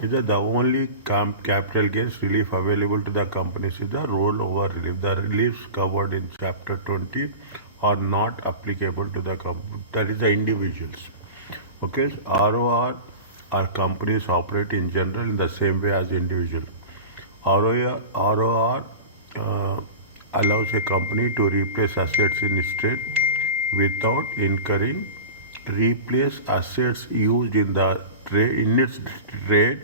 is that the only capital gains relief available to the companies is the rollover relief. The reliefs covered in Chapter 20 are not applicable to the company. That is the individuals. Okay, ROR are companies operate in general in the same way as individual. ROR allows a company to replace assets in its trade without incurring replace assets used in the trade in its trade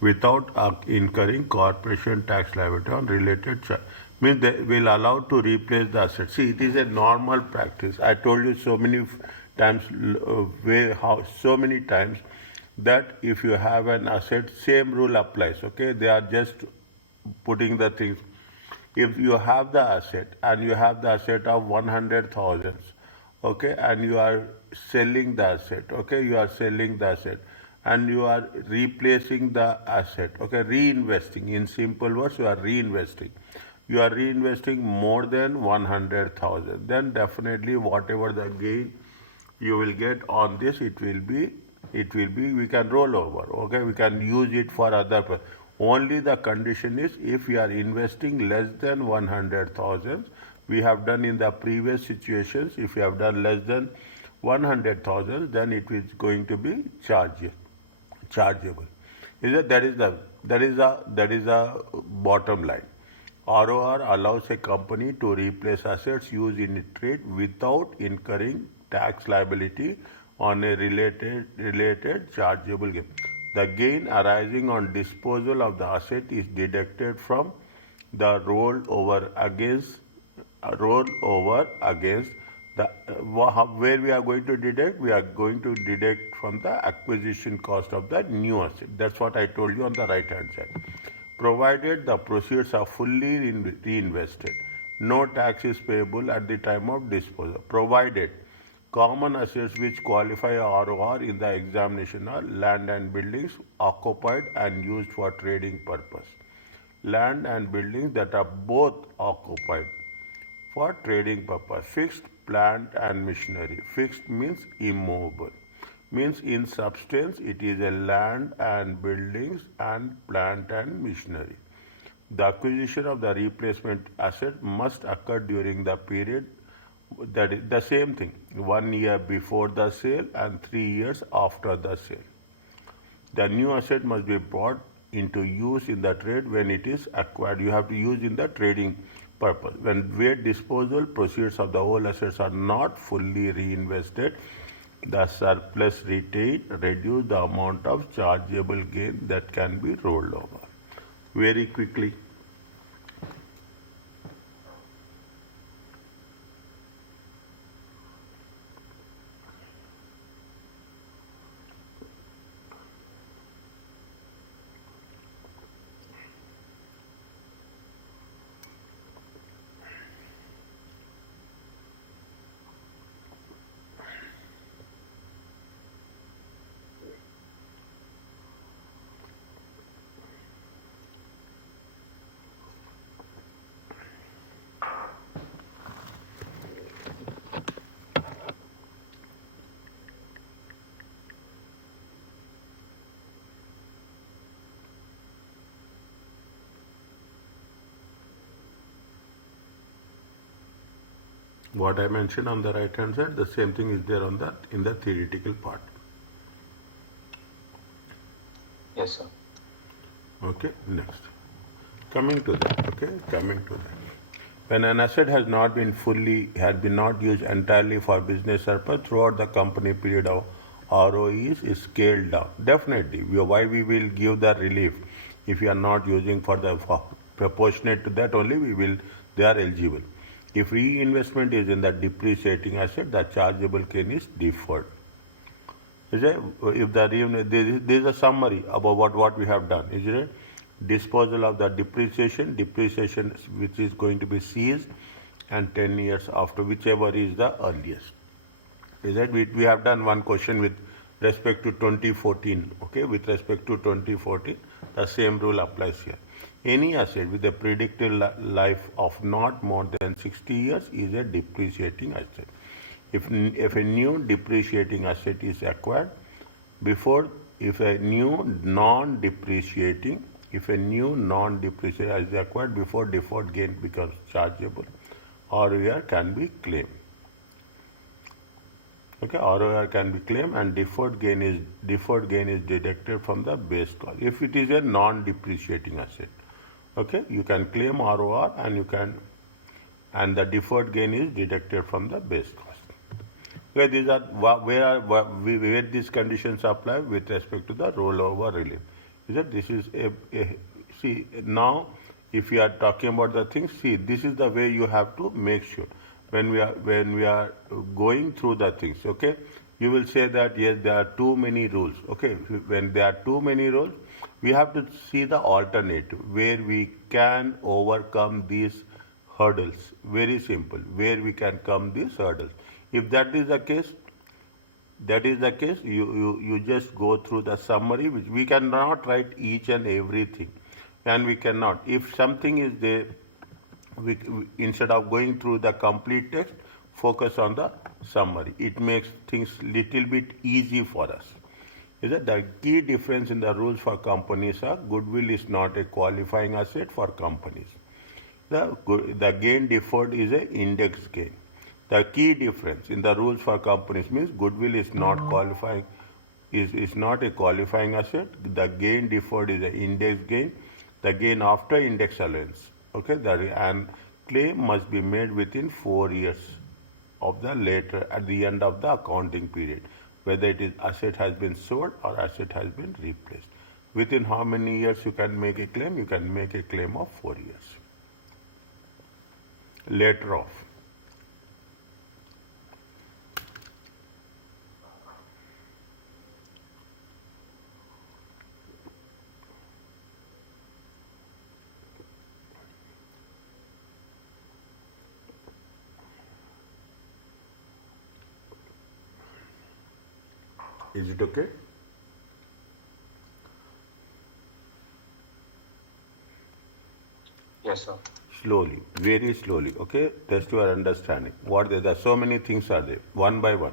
without incurring corporation tax liability on related charge. Means they will allow to replace the assets. See, it is a normal practice. I told you so many times, so many times that if you have an asset, same rule applies. Okay, they are just putting the things. If you have the asset and you have the asset of 100,000, okay, and you are selling the asset, okay, you are selling the asset and you are replacing the asset, okay, reinvesting. In simple words, you are reinvesting. You are reinvesting more than 100,000. Then definitely whatever the gain you will get on this, it will be we can roll over, okay, we can use it for other. Only the condition is if we are investing less than 100,000. We have done in the previous situations. If you have done less than 100,000, then it is going to be chargeable. That is the bottom line. ROR allows a company to replace assets used in a trade without incurring tax liability on a related chargeable gain. The gain arising on disposal of the asset is deducted from the rollover against the where we are going to deduct. We are going to deduct from the acquisition cost of the new asset. That's what I told you on the right hand side. Provided the proceeds are fully reinvested, no tax is payable at the time of disposal. Provided common assets which qualify ROR in the examination are land and buildings occupied and used for trading purpose. Land and buildings that are both occupied for trading purpose. Fixed, plant and machinery. Fixed means immovable. Means in substance it is a land and buildings and plant and machinery. The acquisition of the replacement asset must occur during the period, that is the same thing, 1 year before the sale and 3 years after the sale. The new asset must be brought into use in the trade when it is acquired. You have to use in the trading purpose. When disposal proceeds of the whole assets are not fully reinvested, the surplus retained reduce the amount of chargeable gain that can be rolled over. Very quickly. What I mentioned on the right hand side, the same thing is there on in the theoretical part. Yes, sir. Okay, next. Coming to that. When an asset has not been not used entirely for business purpose throughout the company period of ROEs is scaled down. Definitely, why we will give the relief if you are not using for proportionate to that only they are eligible. If reinvestment is in the depreciating asset, the chargeable gain is deferred. Is it? If there is a summary about what we have done. Is it? Disposal of the depreciation which is going to be seized, and 10 years after, whichever is the earliest. Is that we have done one question with respect to 2014. Okay, with respect to 2014, the same rule applies here. Any asset with a predicted life of not more than 60 years is a depreciating asset. If a new depreciating asset is acquired before if a new non-depreciating is acquired before deferred gain becomes chargeable, ROR can be claimed. Okay, ROR can be claimed and deferred gain is deducted from the base cost. If it is a non-depreciating asset, okay, you can claim ROR and the deferred gain is deducted from the base cost. Where these are where these conditions apply with respect to the rollover relief. Is that this is a see now if you are talking about the things, see this is the way you have to make sure when we are going through the things. Okay, you will say that yes there are too many rules. Okay, when there are too many rules, we have to see the alternative where we can overcome these hurdles. Very simple, where we can come these hurdles. If that is the case, you just go through the summary, which we cannot write each and everything, and we cannot. If something is there, instead of going through the complete text, focus on the summary. It makes things little bit easy for us. Is that the key difference in the rules for companies are goodwill is not a qualifying asset for companies. The gain deferred is an index gain. The key difference in the rules for companies means goodwill is not qualifying, is not a qualifying asset. The gain deferred is an index gain. The gain after index allowance. Okay, and claim must be made within 4 years of the later at the end of the accounting period, whether it is asset has been sold or asset has been replaced. Within how many years you can make a claim? You can make a claim of 4 years. Later off. Is it okay? Yes, sir. Slowly, very slowly. Okay, test your understanding. What there are so many things are there. One by one.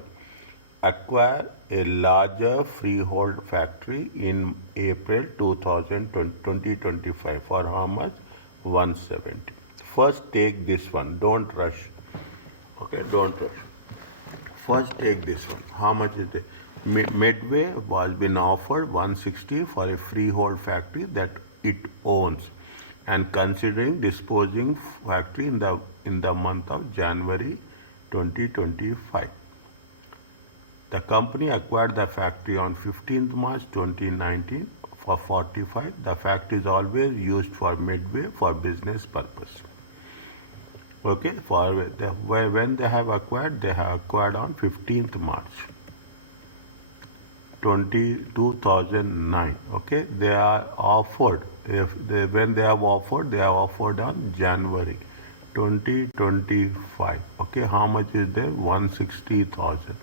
Acquire a larger freehold factory in April 2025 for how much? 170. First take this one. Don't rush. Okay, don't rush. First take this one. How much is it? Medway was been offered 160 for a freehold factory that it owns, and considering disposing factory in the month of January 2025. The company acquired the factory on 15th March 2019 for 45. The factory is always used for Medway for business purpose. Okay, when they have acquired on 15th March 2009. Okay, they are offered. When they have offered, they are offered on January 2025. Okay, how much is there? 160,000.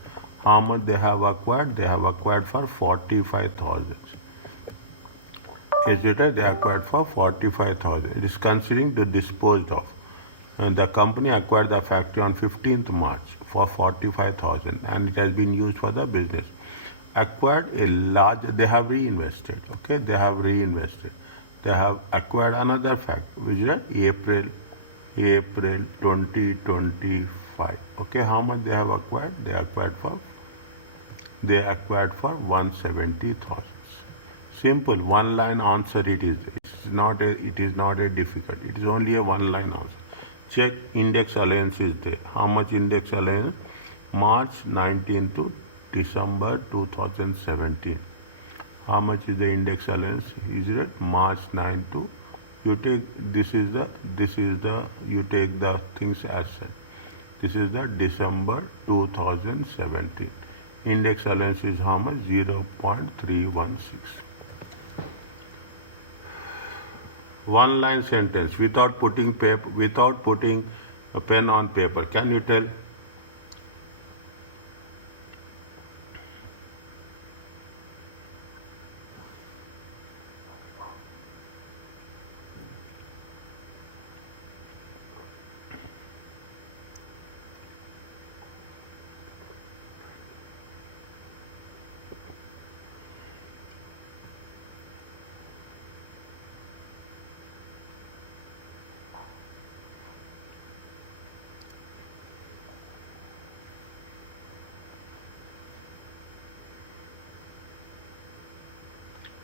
How much they have acquired? They have acquired for 45,000. Is it right? They acquired for 45,000. It is considering to dispose of. And the company acquired the factory on 15th March for 45,000, and it has been used for the business. Acquired a large, they have reinvested. Okay, they have reinvested. They have acquired another factory, which is April 2025. Okay, how much they have acquired? They acquired for 170,000. Simple, one line answer it is. It is not a difficult. It is only a one line answer. Check index allowance is there. How much index allowance? March 19 to December 2017. How much is the index allowance? Is it March 9 to, you take you take the things as such. This is the December 2017. Index allowance is how much? 0.316. One line sentence without putting a pen on paper. Can you tell?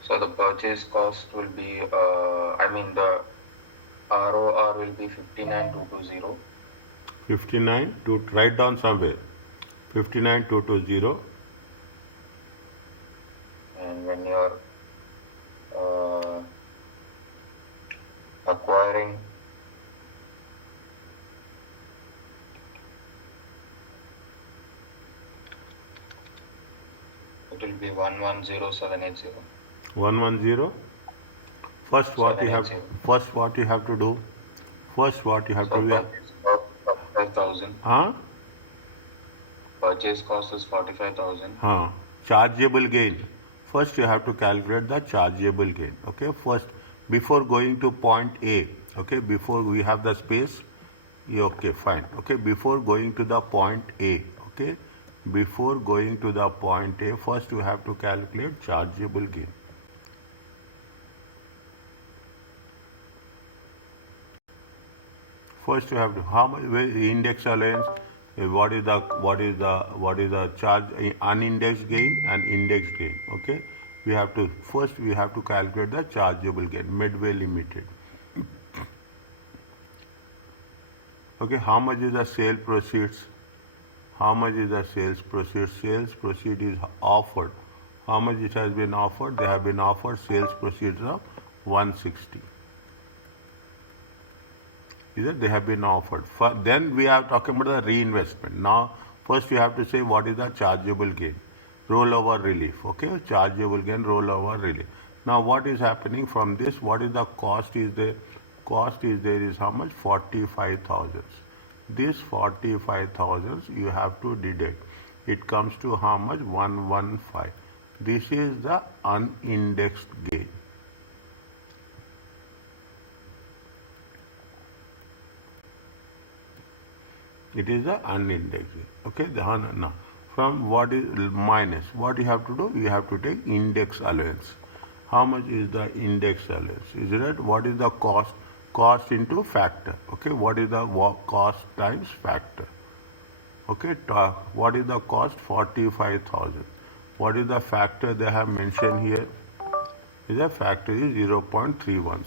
So the purchase cost will be, the ROR will be 59220. 59 to write down somewhere. 59220. And when you're uh, acquiring, it will be 110780. 110. First what you have 780. first what you have to do? First what you have So to do? purchase cost 45,000. Huh? Purchase cost is 45,000. Huh. Chargeable gain. First you have to calculate the chargeable gain. Okay. First, before going to point A. Okay. Before we have the space. Yeah, okay. Fine. Okay. Before going to the point A. Okay. Before going to the point A, first you have to calculate chargeable gain. First you have to how much index allowance, what is the charge unindexed gain and indexed gain. Okay, we have to calculate the chargeable gain midway limited. Okay, how much is the sale proceeds? How much is the sales proceeds? Sales proceed is offered. How much it has been offered? They have been offered sales proceeds of 160. Is it? They have been offered. Then we are talking about the reinvestment. Now, first you have to say what is the chargeable gain, rollover relief. Okay, chargeable gain, rollover relief. Now, what is happening from this? What is the cost? Is there? Cost is there is how much? 45,000. This 45,000 you have to deduct. It comes to how much? 115. This is the unindexed gain. It is the unindexed. Okay, now from what is minus, what you have to do? You have to take index allowance. How much is the index allowance? Is it right? What is the cost? Cost into factor. Okay, what is the cost times factor? Okay, what is the cost? 45,000. What is the factor they have mentioned here? Is the factor is 0.316.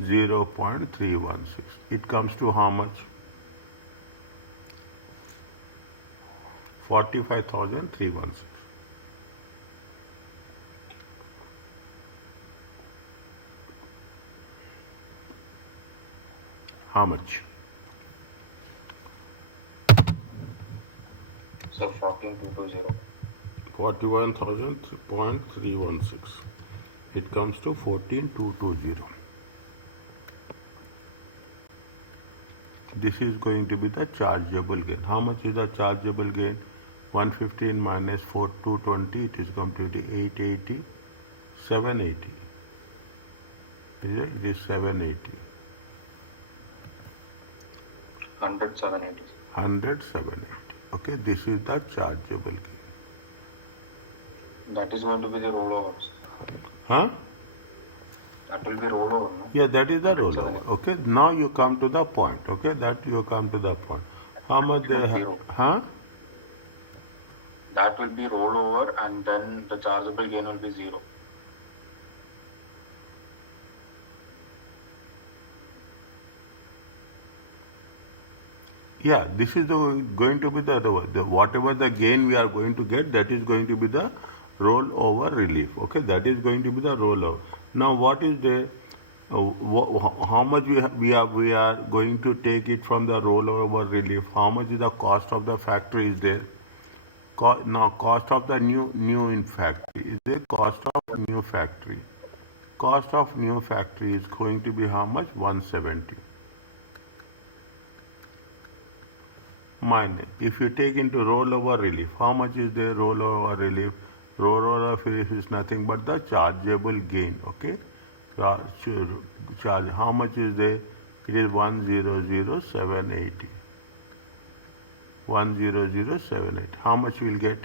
0.316. It comes to how much? 45,316. How much? So 14,220. 41,316. It comes to 14,220. This is going to be the chargeable gain. How much is the chargeable gain? 115 minus 220, it is going to be 880, 780. Is it? It is 780. 100, 780. 100, 780. Okay, this is the chargeable gain. That is going to be the rollovers. Huh? That will be rollover, no? Yeah, that is the 100, rollover. 780. Okay, now you come to the point. Okay, that you come to the point. How much they have? Zero. Huh? That will be rollover, and then the chargeable gain will be 0. Yeah, this is going to be the whatever the gain we are going to get, that is going to be the rollover relief. Okay, that is going to be the rollover. Now, what is the how much we are going to take it from the rollover relief? How much is the cost of the factory is there? Now, cost of the new in factory is the cost of new factory. Cost of new factory is going to be how much? 170. Minus. If you take into rollover relief, how much is the rollover relief? Rollover relief is nothing but the chargeable gain. Okay, charge. How much is there? It is 100,780. 100,780. How much we will get?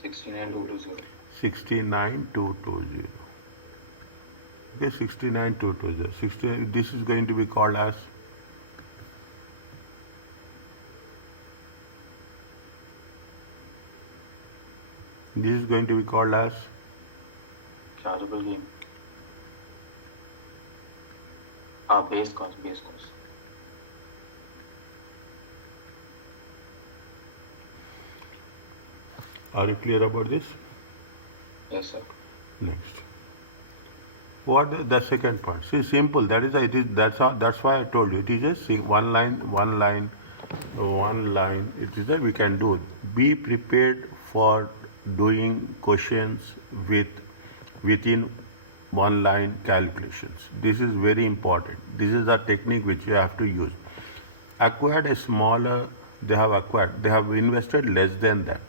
69,220. 69,220. Okay, 69,220. 69. This is going to be called as This is going to be called as Chargeable gain. Base cost. Are you clear about this? Yes, sir. Next. What the second point? See, simple. That is it is that's how that's why I told you. It is just one line. It is that we can do. Be prepared for doing questions within one line calculations. This is very important. This is the technique which you have to use. Acquired a smaller. They have invested less than that.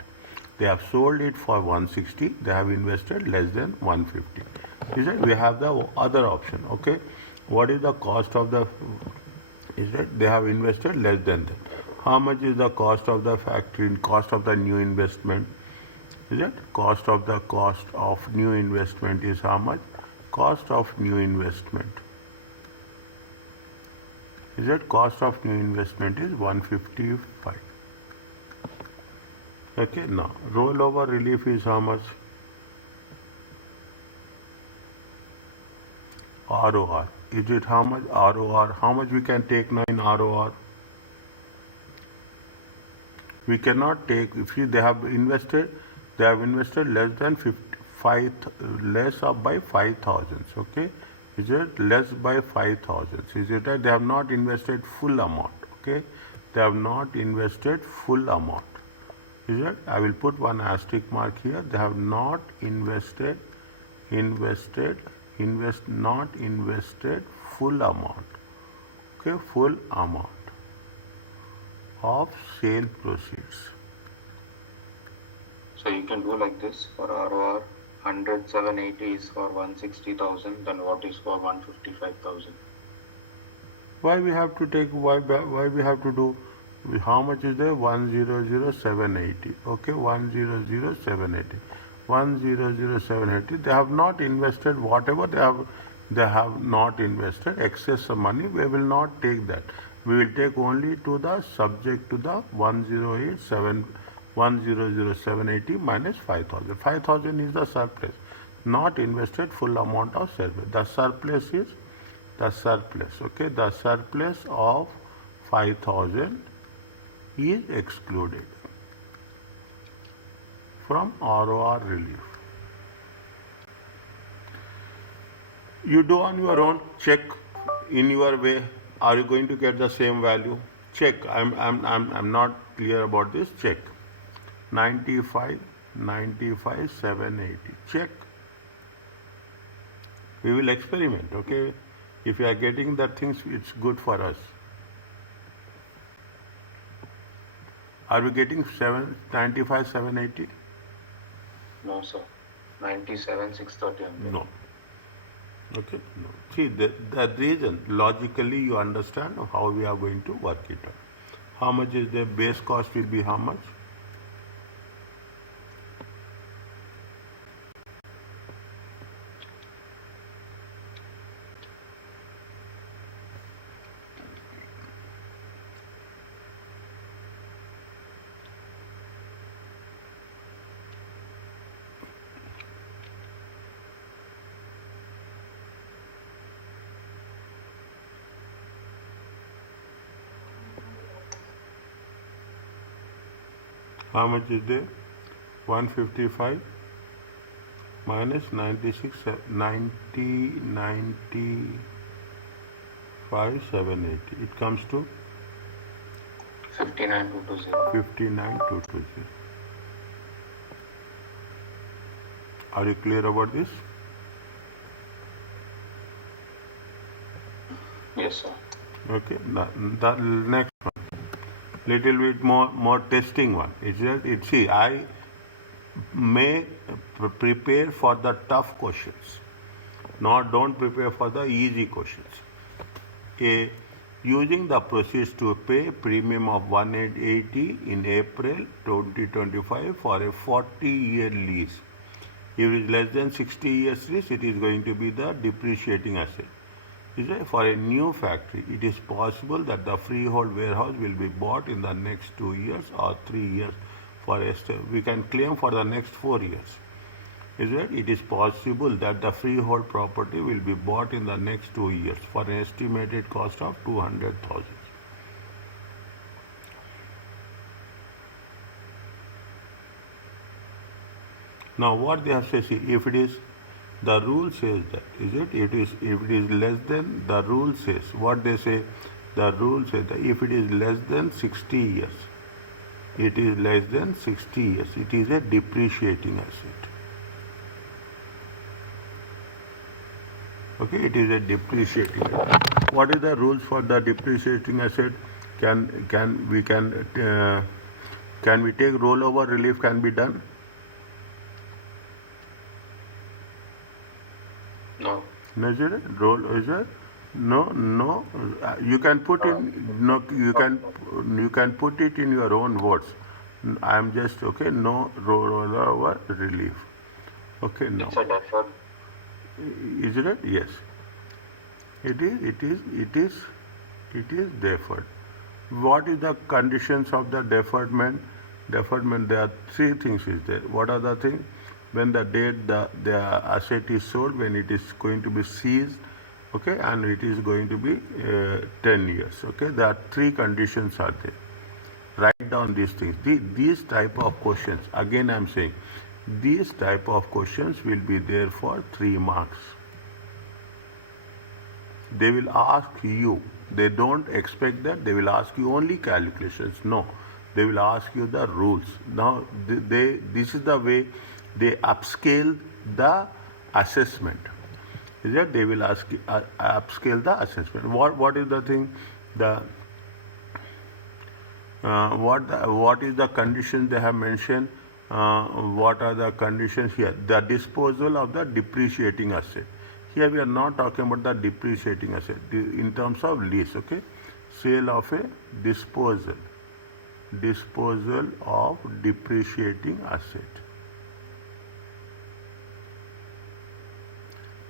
They have sold it for 160. They have invested less than 150. Is that we have the other option? Okay, what is the cost of the? Is that they have invested less than that? How much is the cost of the factory? Cost of the new investment? Is it cost of new investment is how much? Cost of new investment. Is it cost of new investment is 155. Okay, now rollover relief is how much? ROR. Is it how much ROR? How much we can take now in ROR? We cannot take if they have invested less than 55 less up by 5,000. Okay, is it less by 5,000? Is it that they have not invested full amount? Okay, they have not invested full amount. Is it? I will put one asterisk mark here. They have not invested full amount. Okay, full amount of sale proceeds. So you can do like this for ROR. 100,780 is for 160,000. Then what is for 155,000? Why we have to take? Why we have to do? How much is there? 100,780. Okay, 100,780. 100,780. They have not invested whatever they have. They have not invested excess of money. We will not take that. We will take only to the subject to the 100,780 minus 5,000. 5,000 is the surplus. Not invested full amount of surplus. The surplus is the surplus. Okay, the surplus of 5,000 is excluded from ROR relief. You do on your own, check in your way. Are you going to get the same value? Check. I'm not clear about this. Check. 95, 780. Check. We will experiment. Okay. If you are getting that things, it's good for us. Are we getting 95, 780? No, sir. 97,630. No. Okay. No. See, the reason, logically you understand how we are going to work it out. How much is the base cost will be how much? How much is there? 155 minus 96, 95, 780. It comes to 59,220. 59,220. Are you clear about this? Yes, sir. Okay. The next one. Little bit more testing one. It's just see, I may prepare for the tough questions. Don't prepare for the easy questions. Using the proceeds to pay premium of 180 in April 2025 for a 40-year lease. If it is less than 60 years lease, it is going to be the depreciating asset. For a new factory, it is possible that the freehold warehouse will be bought in the next 2 years or 3 years we can claim for the next 4 years. Is it? It is possible that the freehold property will be bought in the next 2 years for an estimated cost of 200,000. Now what they have said, see, if it is, the rule says that, is it? If it is less than, the rule says, what they say, the rule says that if it is less than 60 years, it is less than 60 years, it is a depreciating asset. Okay, it is a depreciating asset. What is the rules for the depreciating asset? Can we take rollover relief can be done? No. No, is it? Is it? No. You can put in, no, you can put it in your own words. I am just, okay, no rollover relief. Okay, now. It's a deferred. Is it? Yes. It is deferred. What is the conditions of the deferment? Deferment, there are three things is there. What are the things? When the date the asset is sold, when it is going to be seized, okay, and it is going to be 10 years. Okay, there are three conditions are there. Write down these things. These type of questions, again I am saying, these type of questions will be there for 3 marks. They will ask you, they don't expect that, they will ask you only calculations. No, they will ask you the rules. Now, this is the way they upscale the assessment. Is that they will ask upscale the assessment. What is the thing? What is the condition they have mentioned? What are the conditions here? The disposal of the depreciating asset. Here we are not talking about the depreciating asset in terms of lease. Okay, sale of a disposal of depreciating asset.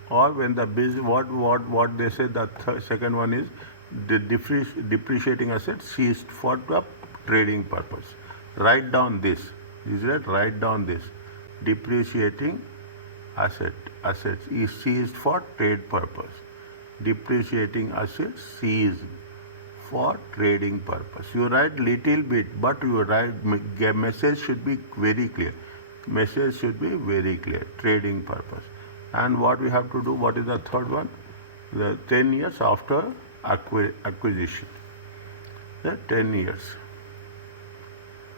Or when the business, what they say, the second one is the depreciating asset seized for the trading purpose. Write down this. Is that? Write down this. Depreciating assets is seized for trade purpose. Depreciating assets seized for trading purpose. You write little bit, but you write message should be very clear. Message should be very clear. Trading purpose. And what we have to do? What is the third one? The 10 years after acquisition. The 10 years.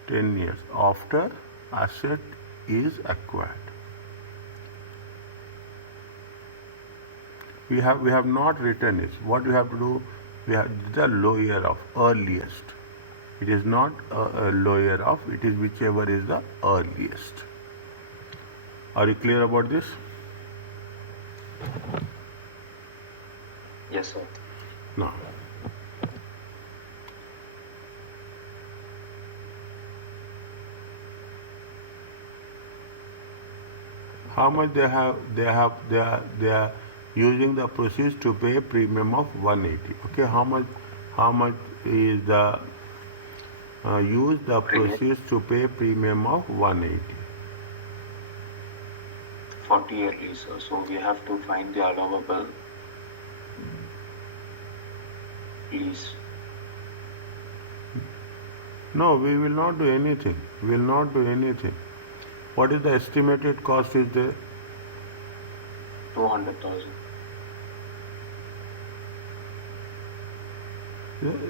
10 years after asset is acquired. We have not written it. What we have to do? We have the lower of earliest. It is not a lower of. It is whichever is the earliest. Are you clear about this? Yes, sir. Now, how much they are using the proceeds to pay a premium of 180. Okay, how much is the use the proceeds to pay a premium of 180? 40 yearly, sir. So we have to find the allowable lease. No, we will not do anything. We will not do anything. What is the estimated cost is there? 200,000.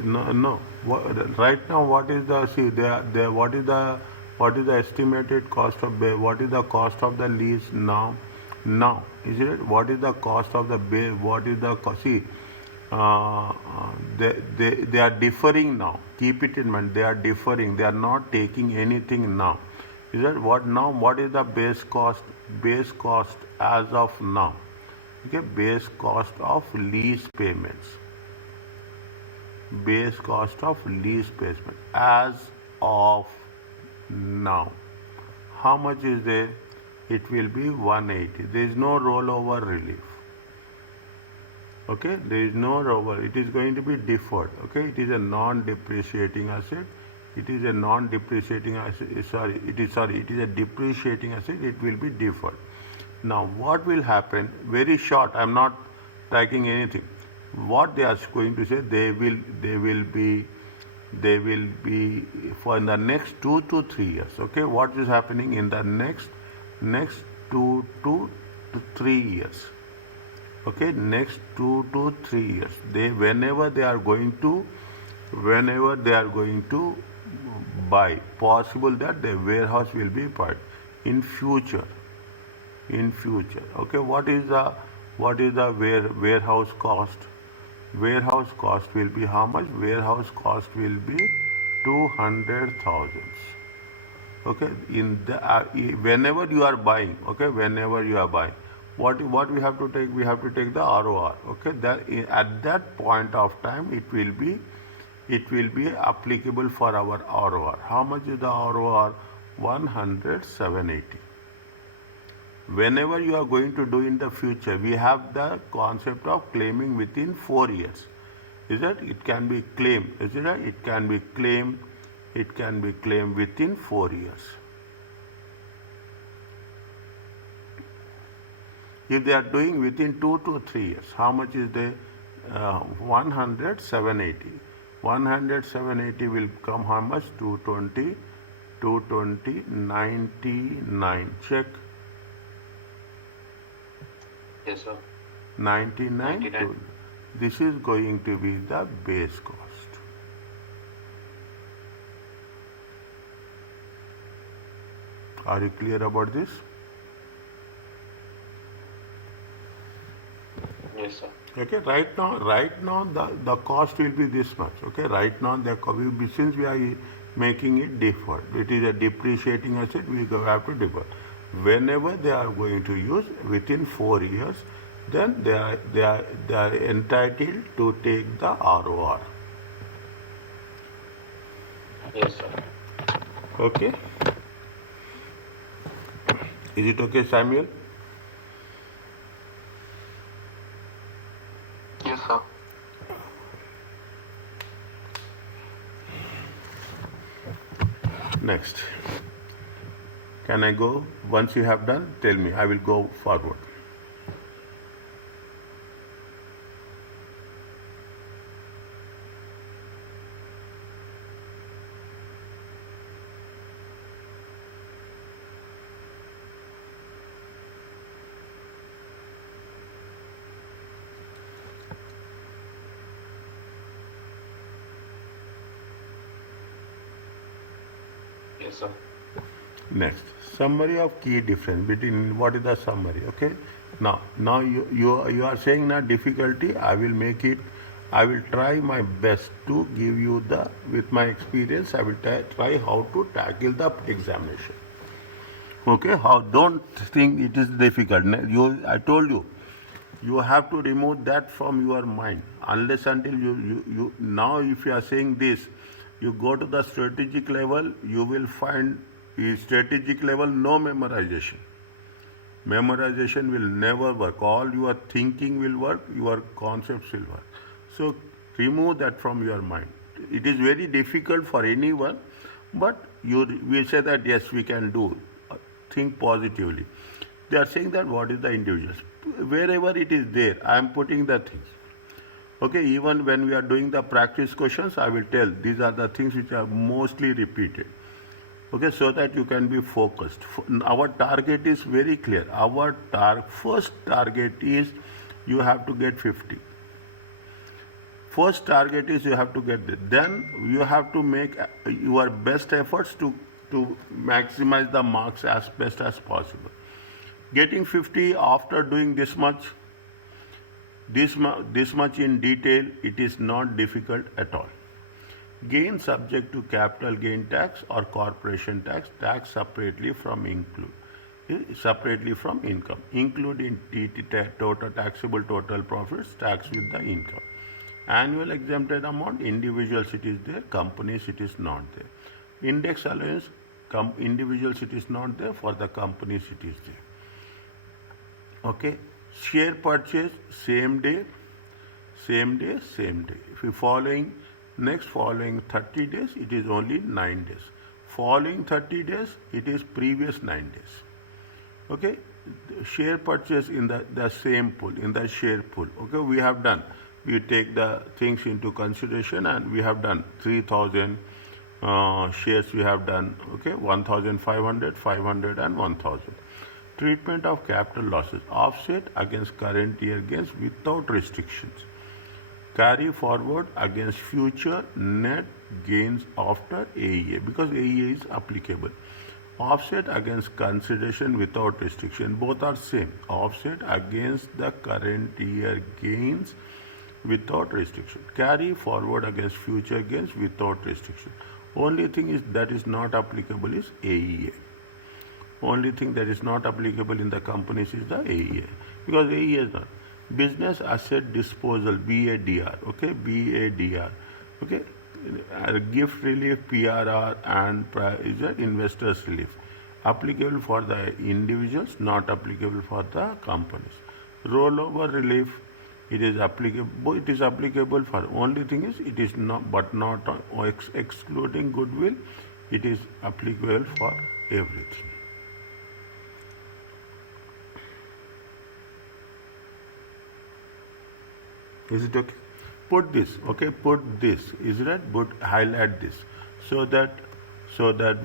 No. Right now, what is the what is the estimated cost of what is the cost of the lease now? Now, is it? What is the cost of the what is the cost? See, they are differing now. Keep it in mind. They are differing. They are not taking anything now. Is that what now? What is the base cost? Base cost as of now. Okay, base cost of lease payments. Base cost of lease payment as of now. How much is there? It will be 180. There is no rollover relief. Okay, there is no rollover. It is going to be deferred. Okay, it is a non-depreciating asset. it is a non-depreciating asset. It is a depreciating asset. It will be deferred. Now, what will happen? Very short. I'm not tagging anything. What they are going to say, they will be for in the next 2 to 3 years. Okay, what is happening in the next 2 to 3 years? Okay, next 2 to 3 years. Whenever they are going to buy, possible that the warehouse will be bought in future. Okay, what is the warehouse cost? Warehouse cost will be how much? Warehouse cost will be 200,000. Okay, in the whenever you are buying, what we have to take? We have to take the ROR. Okay, that at that point of time it will be applicable for our ROR. How much is the ROR? 10780. Whenever you are going to do in the future, we have the concept of claiming within 4 years. Is that it can be claimed? Is it right? It can be claimed. It can be claimed within 4 years. If they are doing within 2 to 3 years, how much is the 10780? 10780 will come how much? 220, 99. Check. Yes, sir. 99. 99. This is going to be the base cost. Are you clear about this? Yes, sir. Okay, right now the cost will be this much. Okay, right now since we are making it deferred, it is a depreciating asset, we have to defer. Whenever they are going to use within 4 years, then they are entitled to take the ROR. Yes, sir. Okay. Is it okay, Samuel? Yes, sir. Next. Can I go? Once you have done, tell me. I will go forward. Yes, sir. Next, summary of key difference between what is the summary. Okay, now you are saying now difficulty. I will make it. I will try my best to give you with my experience. I will try how to tackle the examination. Okay, don't think it is difficult. I told you, you have to remove that from your mind unless until you now if you are saying this, you go to the strategic level, you will find strategic level no memorization. Memorization will never work. All your thinking will work, your concepts will work. So remove that from your mind. It is very difficult for anyone, but we say that yes, we can do. Think positively. They are saying that what is the individuals? Wherever it is there, I am putting the things. Okay, even when we are doing the practice questions, I will tell these are the things which are mostly repeated. Okay, so that you can be focused. Our target is very clear. Our first target is you have to get 50. First target is you have to get that. Then you have to make your best efforts to maximize the marks as best as possible. Getting 50 after doing this much in detail, it is not difficult at all. Gain subject to capital gain tax or corporation tax, tax separately from income. Include in total taxable total profits, tax with the income. Annual exempted amount, individuals it is there, companies it is not there. Index allowance, individuals it is not there, for the companies it is there. Okay, share purchase, same day. If you following Next following 30 days, it is only 9 days. Following 30 days, it is previous 9 days. Okay, share purchase in the same pool, in the share pool. Okay, we have done. We take the things into consideration and we have done 3,000 shares we have done. Okay, 1,500, 500 and 1,000. Treatment of capital losses offset against current year gains without restrictions. Carry forward against future net gains after AEA, because AEA is applicable. Offset against consideration without restriction, both are same. Offset against the current year gains without restriction. Carry forward against future gains without restriction. Only thing is that is not applicable is AEA. Only thing that is not applicable in the companies is the AEA, because AEA is not. Business asset disposal, BADR, okay, BADR, okay, gift relief, PRR, and is a investors relief. Applicable for the individuals, not applicable for the companies. Rollover relief, it is applicable. It is applicable for, only thing is it is not, but not excluding goodwill. It is applicable for everything. Is it okay? Put this, okay, put this, is it right? Put, highlight this, so that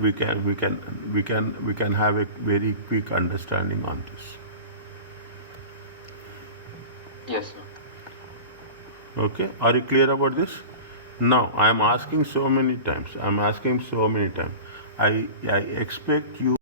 we can have a very quick understanding on this. Yes, sir. Okay, are you clear about this? Now I am asking so many times. I expect you